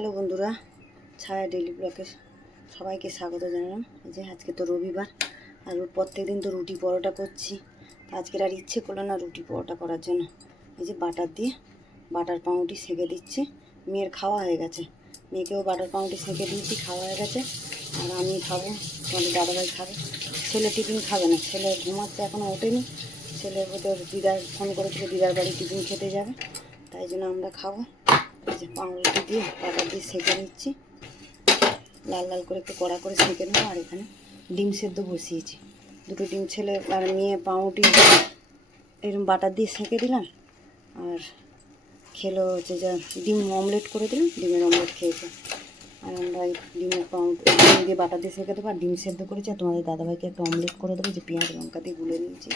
Hello বন্ধুরা, ছায়া daily ব্লগে সবাইকে স্বাগত জানালাম। যে আজকে তো রবিবার, আর প্রত্যেক দিন তো রুটি পরোটা করছি। আজকের আর ইচ্ছে করলো না রুটি পরোটা করার জন্য। এই যে বাটার পাউরুটি সেঁকে দিচ্ছি। মেয়ের খাওয়া হয়ে গেছে, মেয়েকেও বাটার পাউরুটি সেঁকে দিয়েছি, খাওয়া হয়ে গেছে। আর আমি খাবো, তোমাদের দাদাভাই খাবে। ছেলে টিফিন খাবে না, ছেলে ঘুমাচ্ছে, এখনও ওঠেনি। ছেলে ওদের দিদার ফোন করেছিল, দিদার বাড়ি টিফিন খেতে যাবে, তাই জন্য আমরা খাবো। যে পাউরুটি দিয়ে বাটার দিয়ে সেঁকে নিচ্ছি, লাল লাল করে একটু কড়া করে সেঁকে নেবো। আর এখানে ডিম সেদ্ধ বসিয়েছি, দুটো ডিম, ছেলে আর মেয়ে পাউরুটি এরকম বাটার দিয়ে সেঁকে দিলাম। আর খেলো হচ্ছে যা ডিম অমলেট করে দিলাম, ডিমের অমলেট খেয়েছে। আর আমরা এই ডিমের পাউরুটি ডিম দিয়ে বাটার দিয়ে সেঁকে দেবো। আর ডিম সেদ্ধ করেছি, আর তোমাদের দাদাভাইকে একটা অমলেট করে দেবো, যে পেঁয়াজ লঙ্কা দিয়ে গুলে নিয়েছি।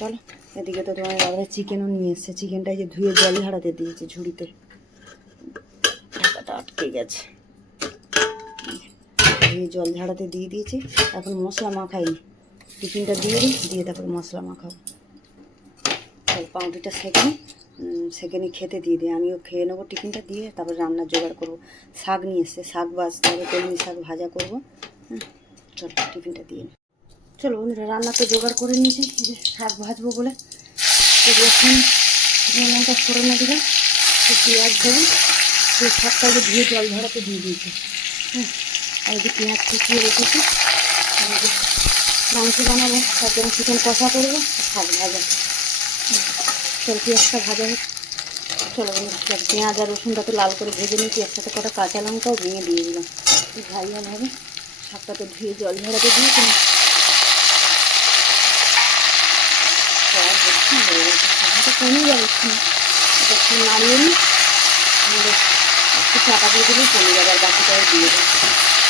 চলো, এদিকে তো তোমার দাদাভাই চিকেনও নিয়ে এসছে। চিকেনটা যে ধুয়ে জল ঝাড়াতে দিয়েছে ঝুড়িতে, ঢাকাটা আটকে গেছে, ধুয়ে জল ঝাড়াতে দিয়ে দিয়েছি। এখন মশলা মাখাইনি, টিফিনটা দিয়ে দিয়ে তারপরে মশলা মাখাবো। পাউরুটিটা সেঁকে নিয়ে খেতে দিয়ে দিই, আমিও খেয়ে নেবো টিফিনটা দিয়ে। তারপরে রান্নার জোগাড় করবো। শাক নিয়ে এসছে, শাক ভাজতে হবে, কলমি শাক ভাজা করবো। চলো টিফিনটা দিয়ে নিই। চলো বন্ধুরা, রান্না তো জোগাড় করে নিয়েছি, যে শাক ভাজবো বলে। এখন লঙ্কা ফোড়নে দিলাম, পেঁয়াজ দেবো, শাকটাকে ধুয়ে জল ঝরাতে দিয়ে দিয়েছি। আর এই যে পেঁয়াজ কুচিয়ে রেখেছি, মাংস বানাবো, তার জন্য চিকেন কষা করবো, শাক ভাজা। চল পেঁয়াজটা ভাজা হোক। চলো বন্ধুরা, পেঁয়াজ আর রসুনটা তো লাল করে ভেজে নিয়েছি, এর সাথে কটা কাঁচা লঙ্কাও ভেঙে দিয়ে দিলাম। ভাইয়া ভাবে শাকটা তো ধুয়ে জল ঝরাতে দিয়েছি, হয়ে গেছে। শাকটা কমে যাচ্ছে না, এটা একটু নাড়িয়ে নিই, একটু টাকা দিয়ে দিলেই কমে যাবে। আর বাকিটাও দিয়ে দেবো,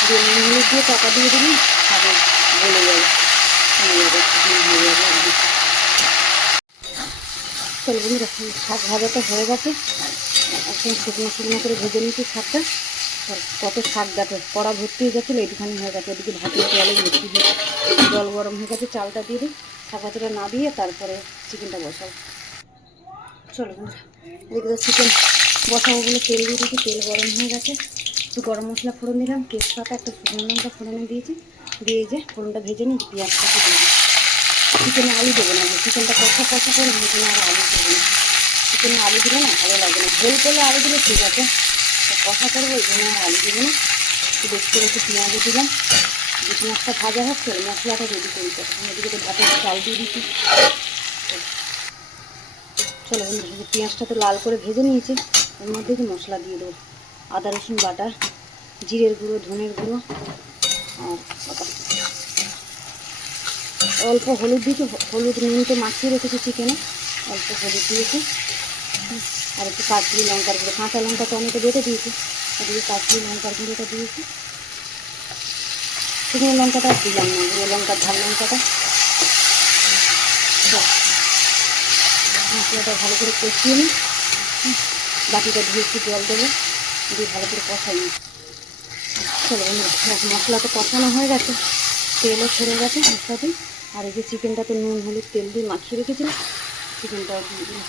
দিয়ে নুন হলুদ দিয়ে টাকা দিয়ে দিলেই শাকে গলে যাবে, কমে যাবে, হয়ে যাবে। চলো বন্ধুরা, শাক ভাজাটা হয়ে গেছে, একদম শুকনো শুকনো করে ভেজে নিয়েছি শাকটা। কত শাক গাছে কড়া ভর্তি হয়ে গেছিলো, একটুখানি হয়ে গেছে। এদিকে ভাতের জলে ভর্তি দিয়ে জল গরম হয়ে গেছে, চালটা দিয়ে দিই, শাক ভাজাটা না দিয়ে তারপরে চিকেনটা বসাবো। চলো বন্ধুরা, এদিকে তো চিকেন বসাবো বলে তেল দিয়ে দিয়েছি, তেল গরম হয়ে গেছে। একটু গরম মশলা ফোড়ন দিলাম, তেজপাতা, একটা শুকনো লঙ্কা ফোড়নে দিয়েছি, দিয়ে যে ফোড়নটা ভেজে নিই, পেঁয়াজটাকে দিয়ে দিই। চিকেনে আলু দেবো না, চিকেনটা কষা কষা করে ভেজে আর আলু দেবো না। চিকেনে আলু দিলে না ভালো লাগে না, ঝোল করলে আলু দিলে ঠিক আছে, কষা করবো, ওই জন্য আর আলু দেবো না। একটু দেখতে একটু পেঁয়াজও দিলাম, যে পেঁয়াজটা ভাজা হচ্ছে, মশলাটা রেডি করি। তখন এদিকে তো ভাতের চাল দিয়ে দিচ্ছি। চলো বন্ধুরা, পেঁয়াজটা তো লাল করে ভেজে নিয়েছি, ওর মধ্যে যে মশলা দিয়ে দেবো। আদা রসুন বাটা, জিরের গুঁড়ো, ধনের গুঁড়ো, আর অল্প হলুদ দিয়েছি। হলুদ নুন তো মাখিয়ে রেখেছি চিকেনে, অল্প হলুদ দিয়েছি। আর একটু কাশ্মীরি লঙ্কার গুঁড়ো, কাঁচা লঙ্কা টমেটো বেটে দিয়েছি, ওদিকে কাশ্মীরি লঙ্কার গুঁড়োটা দিয়েছি। শুকনো লঙ্কাটা দিলাম না, গুঁড়ো লঙ্কা, ঝাল লঙ্কাটা। মশলাটা ভালো করে কষিয়ে নিই, বাটিটা ধুয়ে একটু জল দেবো, দিয়ে ভালো করে কষাই নিই। চলো মশলা তো কষানো হয়ে গেছে, তেলও ছেড়ে গেছে মশলাতে। আর এই যে চিকেনটা তো নুন হলুদ তেল দিয়ে মাখিয়ে রেখেছিলাম, চিকেনটাও দিয়ে দিই,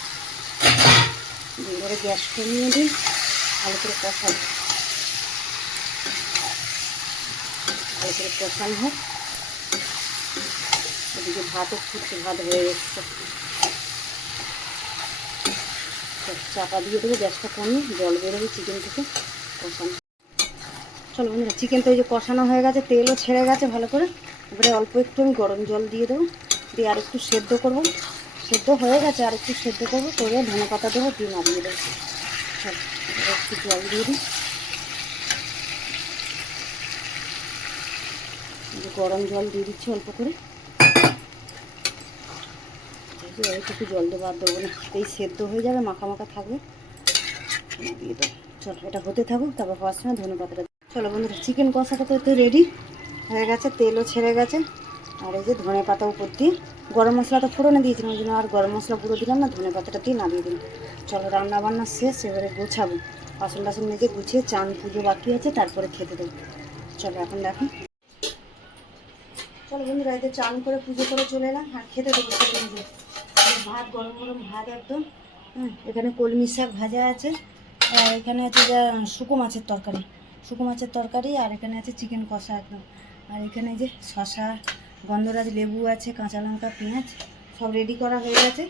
দিয়ে এবারে গ্যাস কমিয়ে দিই, ভালো করে কষাই, ভালো করে কষানো হোক। এদিকে ভাতও ফুটছে, ভাত হয়ে এসছে। চাপা দিয়ে দেবো, গ্যাসটা কমিয়ে, জল বেরোবে চিকেন থেকে কষানো। চলো বন্ধুরা, চিকেন তো এই যে কষানো হয়ে গেছে, তেলও ছেড়ে গেছে ভালো করে। এবারে অল্প একটু আমি গরম জল দিয়ে দেবো, দিয়ে আর একটু সেদ্ধ করবো। সেদ্ধ হয়ে গেছে, আর একটু সেদ্ধ করবো, করে ধনে পাতা দেবো, দিয়ে নামিয়ে দেবো। চলো একটু জল দিয়ে দিই, গরম জল দিয়ে দিচ্ছি অল্প করে। একটু জল দেবো, আর দেবো না, এই সেদ্ধ হয়ে যাবে, মাখা মাখা থাকবে, দিয়ে দেবো। চলো এটা হতে থাকুক, তারপর হওয়ার সময় ধনে পাতাটা। চলো বন্ধুরা, চিকেন কষাটা তো রেডি হয়ে গেছে, তেলও ছেড়ে গেছে। আর এই যে ধনে পাতা উপর দিয়ে, গরম মশলাটা ফোড়নে দিয়েছিলাম, ওই জন্য আর গরম মশলা পুরো দিলাম না, ধনে পাতাটা দিয়ে নামিয়ে দিলাম। চলো রান্না বান্না শেষ, এবারে গোছাবো, বাসন টাসন মেজে গুছিয়ে, চান পুজো বাকি আছে, তারপরে খেতে দেবো। চলো এখন দেখো। চলো বন্ধুরা, এতে চান করে পুজো করে চলে এলাম, আর খেতে দেবো। ভাত গরম গরম ভাত একদম, এখানে কলমি শাক ভাজা আছে, আর এখানে আছে যে শুকো মাছের তরকারি, শুকো মাছের তরকারি, আর এখানে আছে চিকেন কষা একদম। আর এখানে যে শশা, গন্ধরাজ লেবু আছে, কাঁচা লঙ্কা, পেঁয়াজ সব রেডি করা হয়ে গেছে।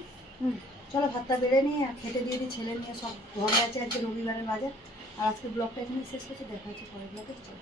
চলো ভাতটা বেড়ে নিয়ে আর খেতে দিয়ে দিই, ছেলে নিয়ে সব ঘরে আছে, আজকে রবিবারের বাজার। আর আজকে ব্লগটা এখানে শেষ করছি, দেখা হচ্ছে পরের ব্লগে। চলো।